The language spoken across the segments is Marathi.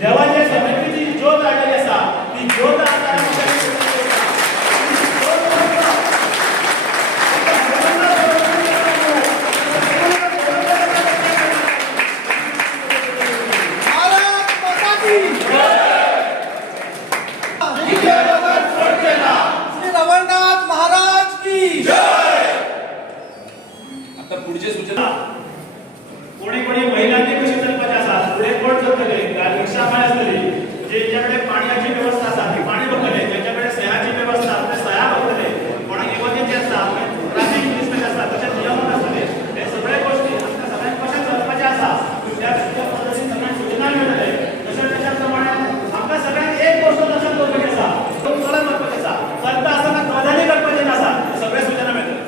देवाच्या समितीची ज्योत आलेली असा ती ज्योत आता रवळनाथ महाराज की जय. आता पुढचे सूचना कोणी कोणी महिलांनी कशी चलपाचे असतात पुढे कोण चलतले रिक्षा पाय असतली ज्याच्याकडे पाण्याची व्यवस्था असतात ती पाणी बघतले ज्याच्याकडे सह्याची व्यवस्था असते सह्या बघतले कोणाक इमर्जन्सी असतात ट्रॅफिक पोलीस कसे असतात तसे नियम असतले हे सगळ्या गोष्टी आमच्या सगळ्यांक कशा चलपाचे असतात त्या पद्धतीने सगळ्या सूचना मिळतले तशा त्याच्याप्रमाणे आमच्या सगळ्यांक एक गोष्ट लक्षात ठेवपाची असा तो चलत करपाची असा चलता असताना कदानी करपाचे नसा सगळ्या सूचना मिळतले.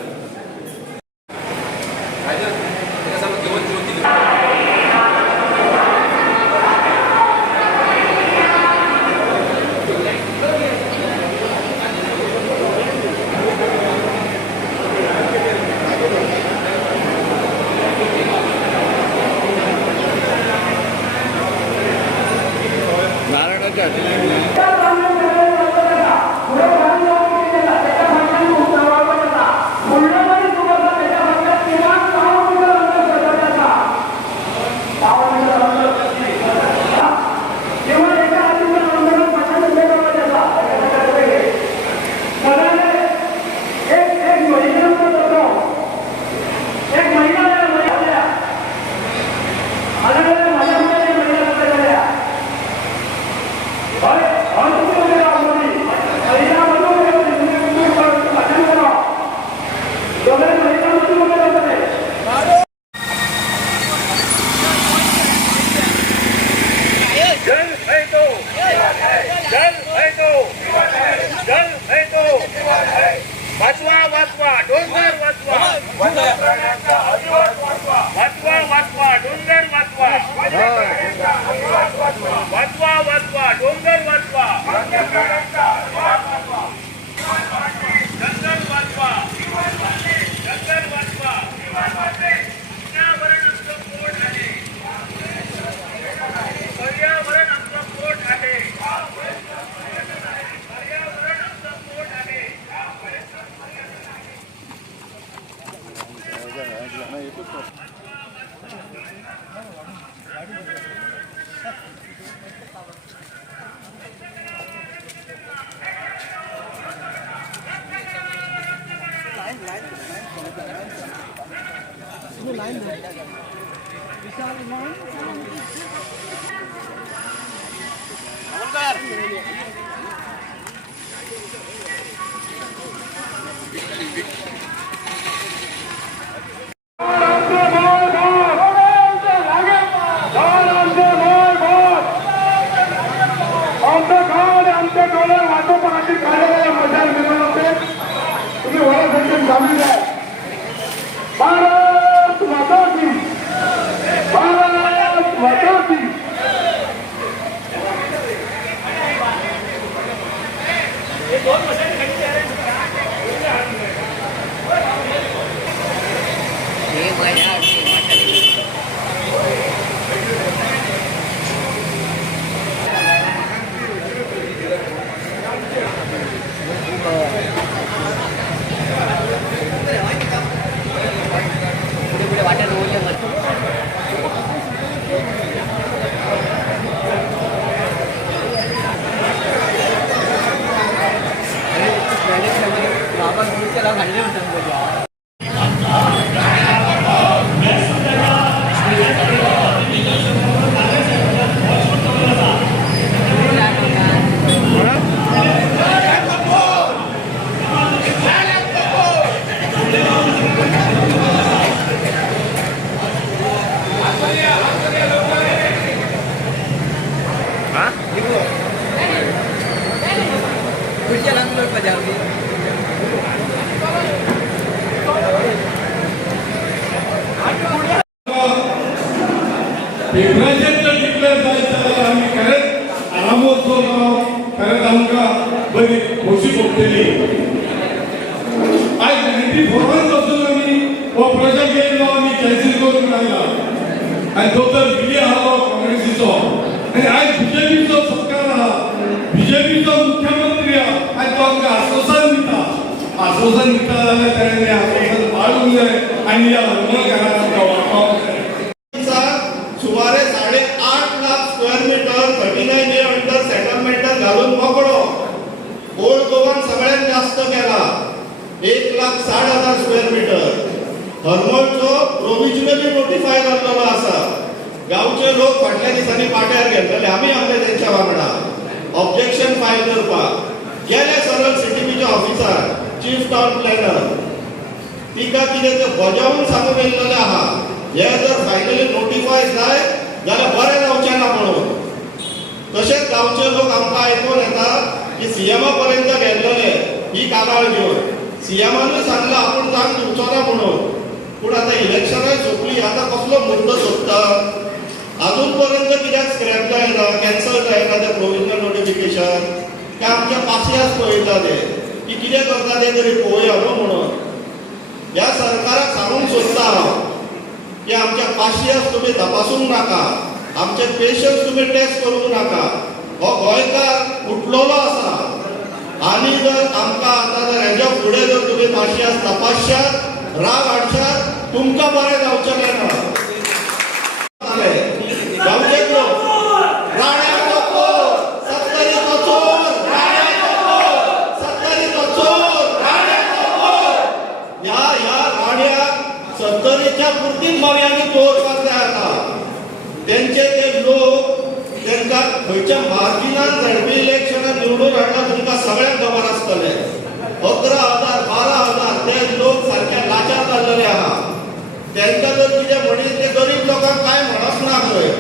वाचवा वाचवा डोंगर वाचवा वाचवा वाचवा डोंगर वाचवा वाचवा वाचवा डोंगर वाचवा जंगल वाचवा जंगल वाचवा पर्यावरण आमचं पोट आहे पर्यावरण आमचं पोट आहे पर्यावरण आमचं पोट आहे. भारत माता की भारत माता की पेपराचेर जर डिक्लेअर जायत जाल्यार आमी खरेंच आरामोत्सव खरेंच आमकां बरी खोशी भोगतली. आयज 94 पासून आमी हो प्रोजेक्ट येयलो आमी कॅन्सील करून लायला आनी दोतोर विली आहा काँग्रेसीचो आणि आज बीजेपीचो सरकार आहा, बीजेपीचो मुख्यमंत्री आहा, आणि तो आमकां आश्वासन दिता जाल्यार ताणें आश्वासन पाळूंक जाय आनी ह्या हरमळकारांक आमकां वाचोवंक जाय. सुमारे 8.5 lakh square meter 39A under settlement घालून मोकळो. ओल्ड गोवान सगळ्यात जास्त केला 1,60,000 स्क्वेअर मीटर. हरमळचो प्रोव्हिजनली नोटिफाय जाल्लो आसा. गांवचे लोक फाटल्या दिसांनी पाट्यार घेतलेले, आमी आसले तेंच्या वांगडा ऑब्जेक्शन फायल करपाक. गेले सरळ सिटीचे ऑफिसर चीफ टाउन प्लॅनर तिका कितें तें बजावून सांगून येयल्लेलें आहा, हे जर फायनली नोटिफाय जाय जाल्यार बरें जावचें ना म्हणून. तशेंच गांवचे लोक आमकां आयकून येता की सीएमा पर्यंत गेल्लेले ही कागाळ घेवन. सीएमानूय सांगलां आपूण जांग दिवचो ना म्हणून. पूण आतां इलेक्शनाय सोंपली, आतां कसलो मुद्दो सोदता? अजून पर्यंत कित्याक स्क्रॅप जायना, कॅन्सल जायना तें प्रोविजनल नोटिफिकेशन? काय आमच्या पाशयास पळयता ते की कितें करता ते तरी पळोवया न्हू म्हणून. ह्या सरकाराक सांगूंक सोदता हांव की आमच्या पाशयास तुमी तपासूंक नाका, आमचे पेशंट्स तुमी टेस्ट करूंक नाका. हो गोंयकार उठलेलो आसा आनी जर आमकां आतां जर हेज्या फुडें जर तुमी पाशयास तपासशात, राग हाडशात, तुमकां बरें जावचें ना. गांवचे लोक राण्याचो चोर, सत्तरीचो चोर, राण्याचो चोर, सत्तरीचो चोर, राण्याचो चोर. ह्या राण्याक 70च्या पुर्तीच मर्यादी दवरपाक जाय. आतां तेंचे ते लोक तेंकां खंयच्या मार्जिनान झडपी इलेक्शनात निवडून हाडला तुमकां सगळ्यांक खबर आसतलें. 11,000 12,000 ते लोक सारखे लाचार जाल्लेले आहा. तेंकां जर कितें म्हणीत ते गरीब लोकांक काय म्हणत ना खंय.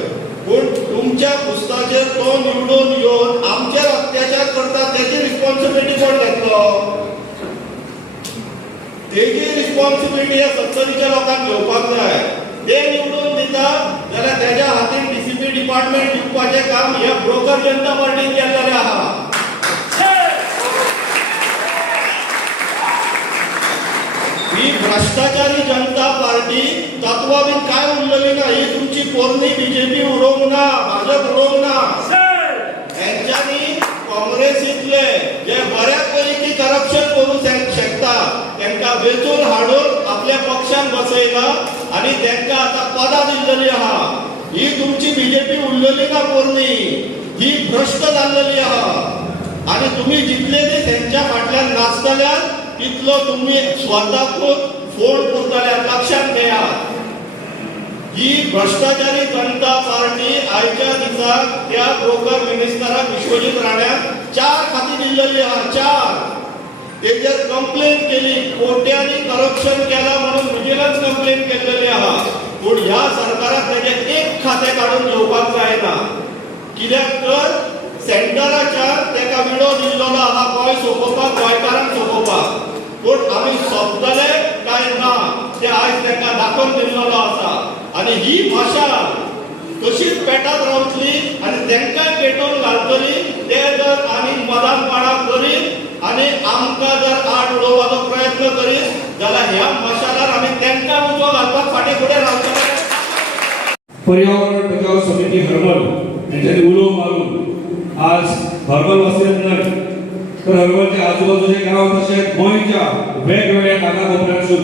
पूण तुमच्या पुस्ताचेर तो निवडून येवन आमचेर अत्याचार करता तेची रिस्पॉन्सिबिलिटी कोण घेतलो? तेची रिस्पॉन्सिबिलिटी ह्या 70च्या लोकांक घेवपाक जाय. ते निवडून दिता जाल्यार तेज्या हातीन डीसीपी डिपार्टमेंट दिवपाचें काम ह्या ब्रोकर जनता पार्टीन केल्लेलें आहा. ही भ्रष्टाचारी जनता पार्टी तत्वां बीन काय उरलेली ना. ही तुमची पोरणी बीजेपी उडोवंक ना, भाजप उडोवंक ना. तेंच्यांनी काँग्रेसीतले जे बऱ्यापैकी करप्शन करू शकता तेंकां वेचून हाडून आपल्या पक्षान बसयला आनी तेंकां आतां पदां दिल्लेली आहा. ही तुमची बीजेपी उरलेली ना पोरणी, ही भ्रष्ट जाल्लेली आहा. आनी तुमी जितले दीस तेंच्या फाटल्यान नाचतल्यात तितलो तुम्ही स्वताकूच फोड करतल्यात, लक्षात घेयात. ही भ्रष्टाचारी जनता पार्टी आयच्या दिसाक त्या ब्रोकर मिनिस्टराक विश्वजीत राण्याक 4 खाती दिल्लेली आहा. 4 तेजेर कंप्लेन केली, कोट्यांनी करप्शन केला म्हणून विजिलन्स कंप्लेन केलेली आहा. पूण ह्या सरकाराक तेजे एक खातें काडून घेवपाक जायना. कित्याक तर सेंटराच्या तेका विडो दिल्लो आहा गोंय सोंपोवपाक, गोंयकारांक सोंपोवपाक. पूण आमी सोंपतले काय ना ते आयज तेका दाखोवन दिल्लो आसा. आनी ही भाशा तशीच पेटात रावतली आनी तेंकाय पेटोवन घालतली. ते जर आनी मदानपणां करीत आनी आमकां जर आड उडोवपाचो प्रयत्न करीत जाल्यार ह्या मशालार आमी तेंकां उजो घालपाक फाटीं फुडें रावतले. पर्यावरण बचाव समिती हरमल यांच्यानी उलो मारून आज हरमल वासियांत न्हय तर हरमलच्या आजूबाजूचे गांव तशेंच गोंयच्या वेगवेगळ्या कानाकोपऱ्यांसून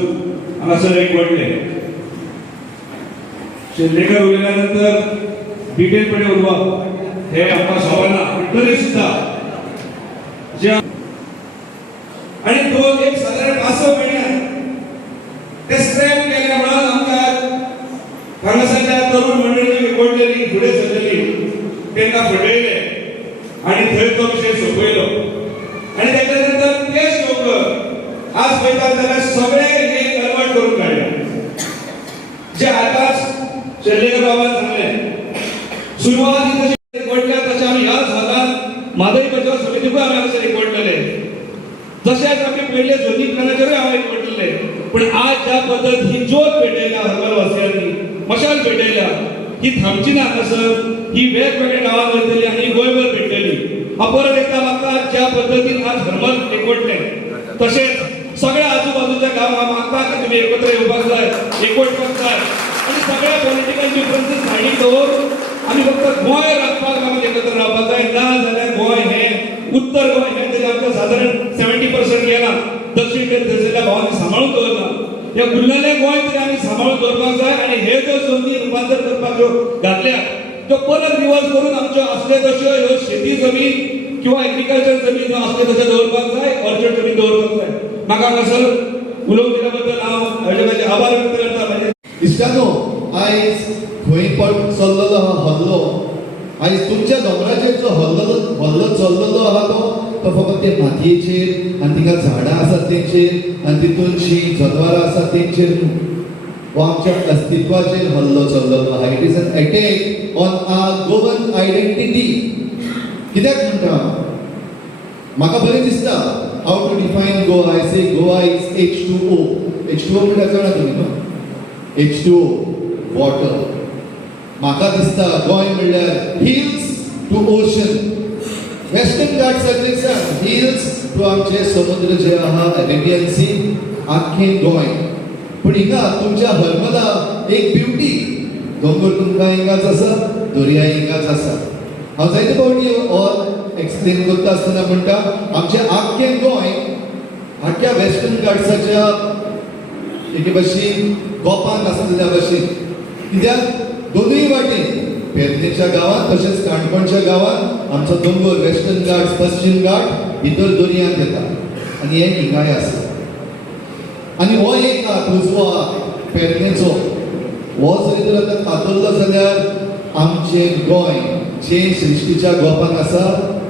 हांगासर एकवटले. लेखक उलयल्या नंतर डिटेलपणे उलोवप हे आमकां शोभना, तरी सुद्धा जे आणि दोन एक साधारण 5 महिन्यात ते स्क्रॅप केल्या म्हणून आमकां हांगासरल्या तरुण मंडळी एकवटलेली फुडें सरलेली तेंकां फटयले आनी थंय तो विशय सोंपयलो. आणि त्याच्या नंतर तेच लोक आज पळयतात जाल्यार सगळे हे कन्वर्ट करून काडले. जे आतांच शेल्लेकर बाबान सांगले सुरवातीक एकवटल्या तशें आमी ह्या भागात म्हादई बचाव समितीकूय आमी हांगासर एकवटलेले. तशेंच आमी पयले झोनी प्लॅनाचेरूय हांव एकवटलेले. पूण आज ज्या पद्दत ही ज्योत पेटयल्या हरमल वासियांनी, मशाल पेटयल्या, ही थांबची ना हांगासर. ही वेगवेगळ्या गांवांत वयतली आनी ही गोंयभर पेटयली. परत एकदा म्हाका ज्या पद्दतीन आज हरमल एकवटले तशेंच सगळ्या आजूबाजूच्या गांवांक म्हाका तुमी एकत्र येवपाक जाय, एकवटपाक जाय आनी सगळ्या पॉलिटिकल डिफरन्सीस सायडीक दवरून आमी फक्त गोंय राखपाक आमकां ज्यो घातल्या त्यो परत रिवर्स करून आमच्यो असले तश्यो ह्यो शेती जमीन किंवा एग्रीकल्चर जमीन ह्यो असले तशें दवरपाक जाय, ऑर्चर्ड जमीन दवरपाक जाय. म्हाका हांगासर उलोवंक दिल्या बद्दल हांव म्हजे आभार व्यक्त करता. म्हजे इश्टानो, आयज खंय पण चल्ललो हा हल्लो, आयज तुमच्या दोंगराचेर जो हल्लो चल्ललो आहा तो फकत ते मातयेचेर आनी तिका झाडां आसात तेंचेर आनी तितून शीं जनावरां आसात तेंचेर न्हू. हो आमच्या अस्तित्वाचेर हल्लो चल्ललो आहा. It is an attack on our Goan identity. कित्याक म्हणटा म्हाका बरें दिसता how to define Goa. I say Goa is H2O. H2O म्हणटा जाणा तुमी न्हू? H2O, water. म्हाका दिसता गोंय म्हणल्यार हिल्स टू ओशन. वेस्टर्न घाट्साचेर सांग हिल्स टू आमचे समुद्र जे आहा अरेबियन सी, आख्खें गोंय. पूण हिंगा तुमच्या हरमला एक ब्युटी. दोंगर तुमकां हिंगाच आसा, दर्याय हिंगाच आसा. हांव जायते फावटी ऑर एक्सप्लेन करता आसतना म्हणटा आमचें आख्खें गोंय आख्ख्या वेस्टर्न घाट्साच्या एके भाशेन गोपान आसलेल्या भाशेन. कित्याक दोनूय वाटेन पेडणेच्या गांवांत तशेंच काणकोणच्या गांवांत आमचो दोंगर वेस्टर्न घाट्स, पश्चिम घाट भितर दर्यांत येता आनी हें हिंगाय आसा. आनी हो एक हात उजवो हात पेडणेचो हो जरी तर आतां खातरलो जाल्यार आमचें गोंय जें सृश्टीच्या गोपान आसा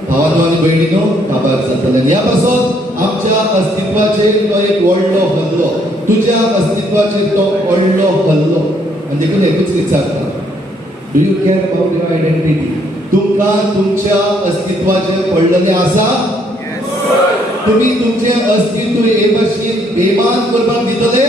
भावानो आनी भयणीनो काबार जातलें. ह्या पासून आमच्या अस्तित्वाचेर तो एक व्हडलो हल्लो, तुज्या अस्तित्वाचेर तो व्हडलो हल्लो. आनी देखून एकूच विचारता, do you care about your identity? तुमकां तुमच्या अस्तित्वाचेर पडलेलें आसा? तुमी तुमचें अस्तित्व हे भाशेन बेमान करपाक दितले?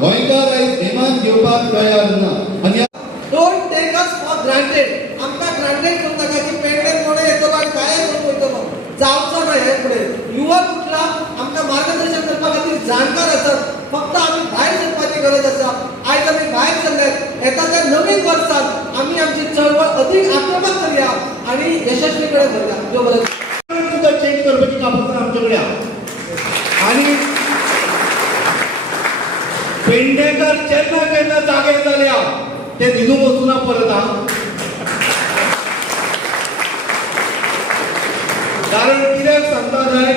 गोंयकार आयज बेमान घेवपाक तयार ना. आनी don't take us for granted. आमकां ग्रांटेड करूं नाका की पेडणेर कोणूय येतलो आनी काय करून वयतलो. जावचो ना हे फुडें. युवा कुठला आमकां मार्गदर्शन करपा खातीर जाणकार आसात. फक्त आमी भायर सरपाची गरज आसा. आयज आमी भायर सरल्यात. येता नवीन वर्सांत आमी आमची चळवळ अदीक आक्रमक करया आनी यशस्वी कडेन व्हरया. देव बरें करूं. सुद्धा चेंज करपाची कापां आमचे कडेन आहा. आनी पेडणेकर केन्ना केन्ना जागे जाल्या ते न्हिदूंक वचूना परत आहा. कारण कित्याक सांगता जाय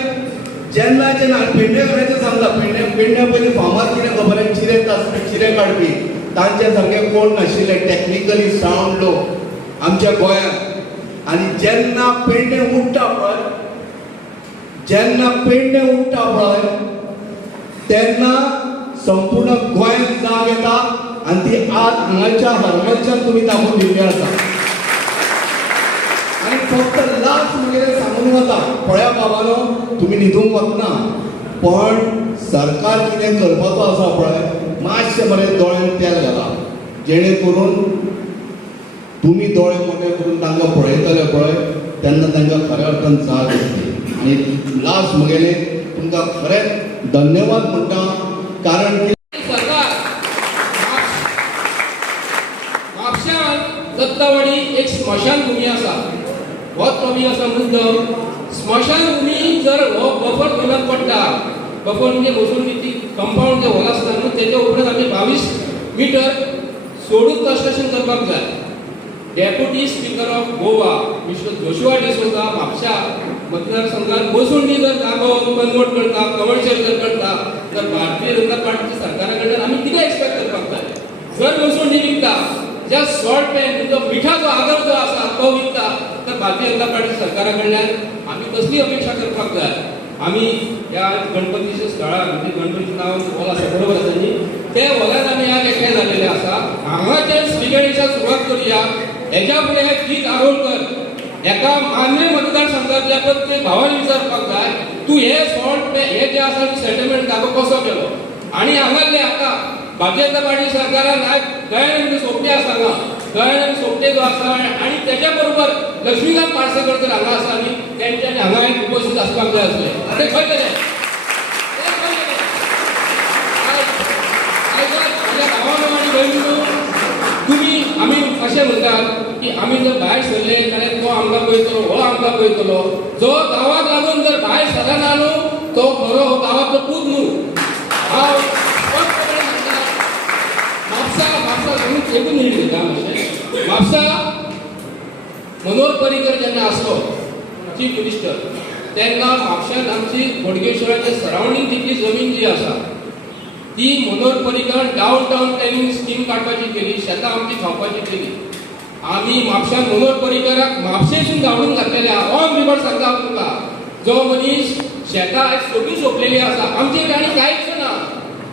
जेन्ना पेडणेकरांचें सांगता पेडणे पयलीं फामाद कितें खबर आसा चिरे काडपी तांचे सारके कोण नाशिल्ले टॅक्निकली सावंड लोक आमच्या गोंयांत. आनी जेन्ना पेडणे उठटा पळय तेन्ना संपूर्ण गोंयांत जाग येता आनी ती आज हांगाच्या हरमलच्यान तुमी दाखोवन दिल्ली आसा. आनी फक्त लास्ट म्हगेलें सांगून वता, पळया बाबानो तुमी न्हिदूंक वतना पण सरकार कितें करपाचो आसा पळय मातशें बरें दोळ्यांत तेल घाला, जेणे करून तुमी दोळे मोठे करून तांकां पळयतले पळय तेन्ना तांकां खऱ्या अर्थान जाग येतली. आनी लास्ट म्हगेलें तुमकां खरेंच धन्यवाद म्हणटा. कारण सरकार म्हापश्यान दत्तावाडी एक स्मशानभूमी आसा. होच प्रॉब्लेम आसा मुद्दम. स्मशानभूमी जर हो बफर झोनांत पडटा, बफर म्हणजे वचून ती कंपाऊंड जे हॉल आसता न्हू तेच्या उपरांत आमी 22 मीटर सोडून कन्स्ट्रक्शन करपाक जाय. Deputy speaker of Goa mister Joshua D'Souza म्हापशा मतदारसंघात बसून जर जागो कन्वर्ट करता, कमर्शियल जर करता तर भारतीय जनता पार्टीच्या सरकारा कडल्यान आमी कितें एक्सपेक्ट करपाक जाय? जर बसून विकता ज्या सॉल्ट पॅन जो मिठाचो आगर जो आसा तो विकता तर भारतीय जनता पार्टी सरकारा कडल्यान आमी कसली अपेक्षा करपाक जाय? आमी ह्या गणपतीच्या स्थळार म्हणजे गणपतीचें नांव हॉल आसा बरोबर आसा न्ही, ते हॉलांत आमी आज एकठांय जाल्लेले आसा. हांगाच्यान श्रीगणेशाक सुरवात करुया. हेच्या फुडें जीत आरोलकर एका मान्य मतदारसंघातल्या प्रत्येक भावान विचारपाक जाय तूं हे सॉल्ट हे जे आसा सेटलमेंट जागो कसो केलो. आनी हांगातले आतां भारतीय जनता पार्टी सरकारान दयानंद सोपटे आसा हांगा, दयानंद सोपटे जो आसा आनी तेच्या बरोबर लक्ष्मीकांत पार्सेकर जर हांगा आसा न्ही तेंच्यांनी हांगा उपस्थित आसपाक जाय आसले. ते खंय गेले? आयज गांवांनो आनी भयणीनो तुमी आमी अशें म्हणटात की आमी जर भायर सरले जाल्यार तो आमकां पळयतलो, हो आमकां पळयतलो. जो गांवाक लागून जर भायर सरना न्हू तो खरो गांवांतलो पूत न्हू. हांव स्पश्टपणे म्हणटा म्हापसा एकूच मिनीट घेता मातशें. म्हापसा मनोहर पर्रीकर जेन्ना आसलो चीफ मिनिस्टर तेन्ना म्हापशांत आमची बोडगेश्वराच्या सरावंडींग जितली जमीन जी आसा ती Manohar Parrikar down town planning scheme काडपाची केली, शेतां आमची खावपाची केली. आमी म्हापशांत मनोहर पर्रीकराक म्हापशेसून धांवडून घातलेले आहा. ऑन रिकॉर्ड सांगता हांव तुमकां, जो मनीस शेतां आयज सगळीं सोंपलेली आसा, आमचे कडेन आनी कांयच ना.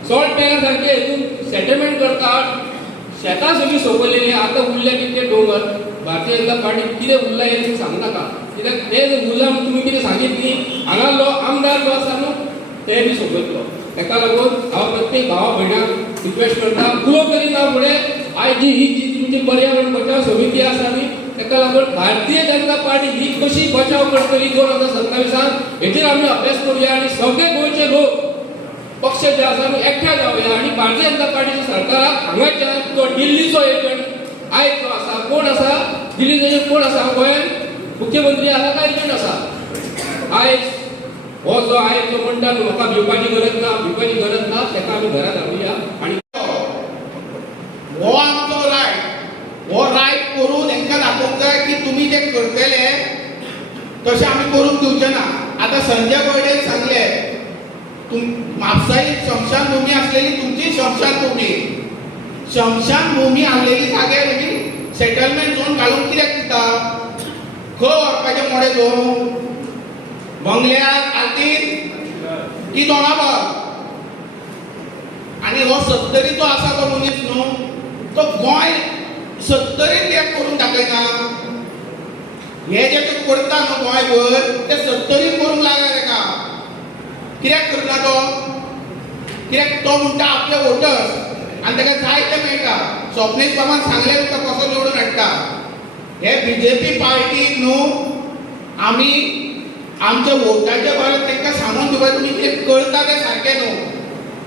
सॉल्ट टॅंका सारके हितून सेटलमेंट करतात, शेतां सगळीं सोंपलेली. आतां उरले कितले डोंगर. भारतीय जनता पार्टी कितें उरलां हें तुमी सांगू नाका, कित्याक तें उरलां म्हणून तुमी कितें सांगितली हांगालो आमदार जो आसा न्हू ते बी सोंपयतलो. ताका लागून हांव प्रत्येक भावा भयणांक रिक्वेस्ट करता, उलो करीत हांव फुडें आयज ही जी तुमची पर्यावरण बचाव समिती आसा न्ही ताका लागून भारतीय जनता पार्टी ही कशी बचाव करतली 2027 हेचेर आमी अभ्यास करूया आनी सगळे गोंयचे लोक पक्ष जे आसा न्हू एकठांय जावया आनी भारतीय जनता पार्टीच्या सरकाराक हांगाच्यान तो दिल्लीचो एजंट आयज जो आसा कोण आसा, दिल्लीचो एजंट कोण आसा, गोंयांत मुख्यमंत्री आसा काय एजंट आसा. आयज हो जो आयज जो म्हणटा न्हू म्हाका भिवपाची गरज ना ताका आमी घरांत हाडुया आनी हो आमचो रायट. हो रायट करून तांकां दाखोवंक जाय की तुमी जे करतले तशें आमी करून दिवचे ना. आतां संजय बर्डेन सांगले म्हापसा ही शमशान भूमी आसलेली तुमची शमशान भूमी आसलेली जाग्यार तुमी सेटलमेंट झोन घालून कित्याक दिता? खंय व्हरपाचें मोडे घेवन बंगल्यार आल्तीन की दोनाभार? आनी हो 70रीचो आसा तो मनीस न्हू तो गोंय 70रीन कित्याक करून दाखयना? हे जे करता न्हू गोंयभर ते 70रीन करूंक लागला ताका. कित्याक करना तो? कित्याक तो म्हणटा आपले वोटर्स आनी ताका जाय ते मेळटा. स्वप्नील बाबान सांगलें तुका कसो निवडून हाडटा. हे बीजेपी पार्टीक न्हू आमी आमच्या वोटाच्या बाबतींत तांकां सांगून दिवपाक तुमी कितें करता तें सारकें न्हू.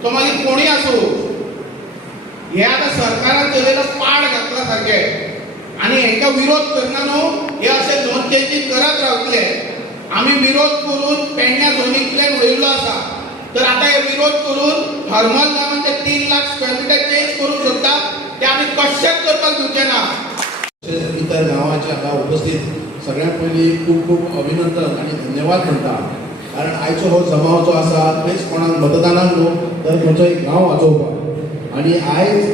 तो मागीर कोणीय आसूं. हे आतां सरकारान चलयला पाड घातला सारकें आनी हांकां विरोध करना न्हू हे अशें झोन चेंजींग करत रावतले. आमी विरोध करून पेडण्या झोनींतल्यान वयलो आसा तर आतां हे विरोध करून हरमल गांवांत ते 3 लाख स्क्वेअर मिटर चेंज करूंक सोदता ते आमी कशेंच करपाक दिवचे ना. इतर गांवाचे हांगा उपस्थित सगळ्यांत पयलीं खूब खूब अभिनंदन आनी धन्यवाद म्हणटा. कारण आयचो हो जमाव जो आसा तेच कोणाक मतदानाक न्हू तर खंयचो एक गांव वाचोवपाक. आनी आयज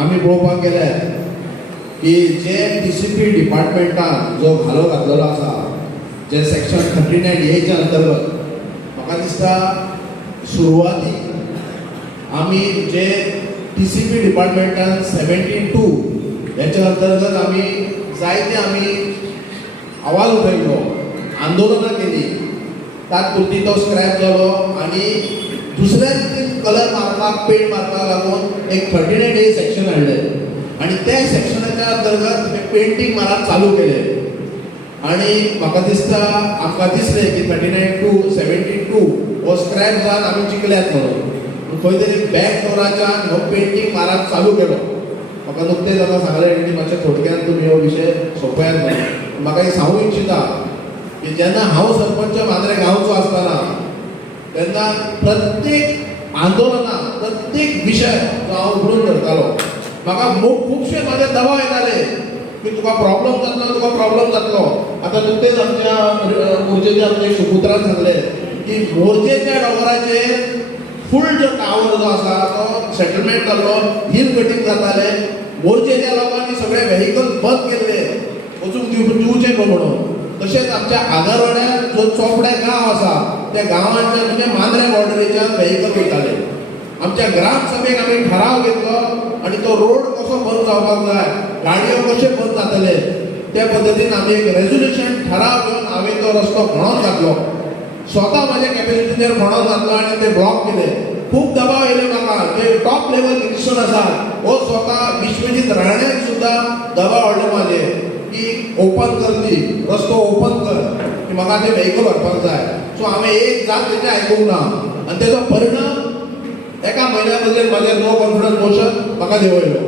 आमी पळोवपाक गेल्यार की जे TCP डिपार्टमेंटान जो घालो घातलेलो आसा जे सेक्शन 39A अंतर्गत म्हाका दिसता सुरवातीक आमी जे TCP डिपार्टमेंटान 17(2) हेच्या अंतर्गत आमी जायते आमी आवाज उठयलो, आंदोलनां केली. तात्पुरती तो स्क्रॅप जालो आनी दुसऱ्या रितीन कलर मारपाक पेंट मारपाक लागून एक 39A सेक्शन हाडलें आनी त्या सेक्शनाच्या अंतर्गत हे पेंटींग मारप चालू केलें. आनी म्हाका दिसता आमकां दिसलें की 39(2) 17(2) हो स्क्रॅप जावन आमी जिखल्यात म्हणून खंय तरी बॅक डोराच्यान हो पेंटींग मारप चालू केलो. म्हाका नुकतेंच जाता सांगलें की मातशें थोडक्यान तुमी हो विशय सोंपयात म्हणून. म्हाका एक सांगूंक इच्छिता की जेन्ना हांव सरपंच मांद्रे गांवचो आसतना तेन्ना प्रत्येक आंदोलनाक प्रत्येक विशय जो हांव उखलून धरतालो म्हाका खुबशे म्हाजे दबाव येताले की तुका प्रॉब्लम जातलो. आतां नुकतेंच आमच्या मोर्चेचे आमचे सुपुत्रान सांगलें की मोर्चेच्या दोंगराचेर फूल जो टावर जो आसा तो सेटलमेंट जाल्लो, हिल कटींग जाताले, मोर्चेच्या लोकांनी सगळे व्हेहिकल बंद केल्ले वचूंक दिवचे न्हू म्हणून. तशेंच आमच्या आगारवाड्यार जो चोपडे गांव आसा त्या गांवांच्या म्हणजे मांद्रे बॉर्डरीच्यान व्हेहिकल वयताले. आमच्या ग्राम सभेक आमी ठराव घेतलो आनी तो रोड कसो बंद जावपाक जाय, गाडयो कशे बंद जातले त्या पद्दतीन आमी एक रेजोल्युशन ठराव घेवन हांवें तो रस्तो खणोन घातलो. स्वता म्हाज्या कॅपेसिटीचेर खणोन घातलो आनी ते ब्लॉक केले. खूब दबाव येयले म्हाका जे टॉप लेवल मिनिस्टर आसा हो स्वता विश्वजीत राण्याक सुद्दां दबाव हाडले म्हाजे की ओपन कर ती रस्तो ओपन कर की म्हाका ते व्हेहिकल व्हरपाक जाय. सो हांवें एक जात तेजें आयकूंक ना आनी तेजो परिणाम एका म्हयन्या बद्दल म्हाजें नो कॉन्फिडन्स मोशन म्हाका देंवयलो.